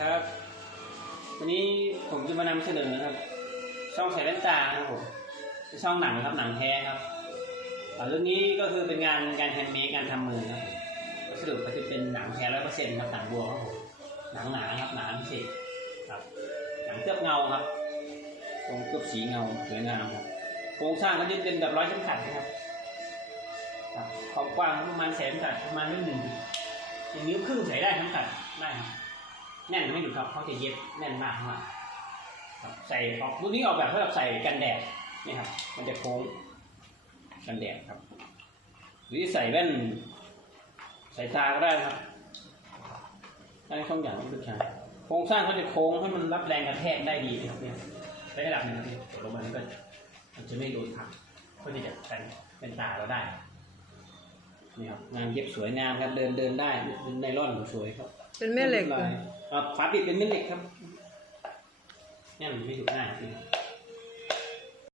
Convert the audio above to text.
ครับวันนี้ผมจะมานำเสนอนะครับ ช่องใส่แว่นตาครับผมเป็นช่องหนังครับหนังแท้ครับเรื่องนี้ก็คือเป็นงานการแฮนด์เมดงานทำมือครับวัสดุก็จะเป็นหนังแท้ร้อยเปอร์เซ็นต์ครับหนังบัวครับผมหนังหนาครับหนาพิเศษครับ หนังเคลือบเงาครับตรงเคลือบสีเงาสวยงามครับโครงสร้างก็จะเป็นแบบร้อยเส้นขัดนะครับครับความกว้างประมาณแสนขัดประมาณไม่หนึ่งอย่างนิ้วครึ่งใส่ได้ทั้งขัดได้ครับ แน่นไม่หลุดครับเขาจะเย็บแน่นมากมากครับใส่ออกรุ่นนี้ออกแบบเพื่อใส่กันแดดนี่ครับ มันจะโค้งกันแดดครับ หรือใส่แว่นใส่ตาก็ได้ครับได้ช่องอย่างที่ลูกชายโครงสร้างเขาจะโค้งให้มันรับแรงกระแทกได้ดีนะครับเนี่ยได้ระดับหนึ่งครับเนี่ยลงมาแล้วก็มันจะไม่โดนผักเพื่อที่จะใส่เป็นตาเราได้ นี่ครับงานเย็บสวยงามครับเดินเดินได้เป็นไนล่อนสวยครับเป็นแม่เหล็กลายครับฝาปิดเป็นแม่เหล็กครับเนี่ยมันไม่ถูกหน้าจริง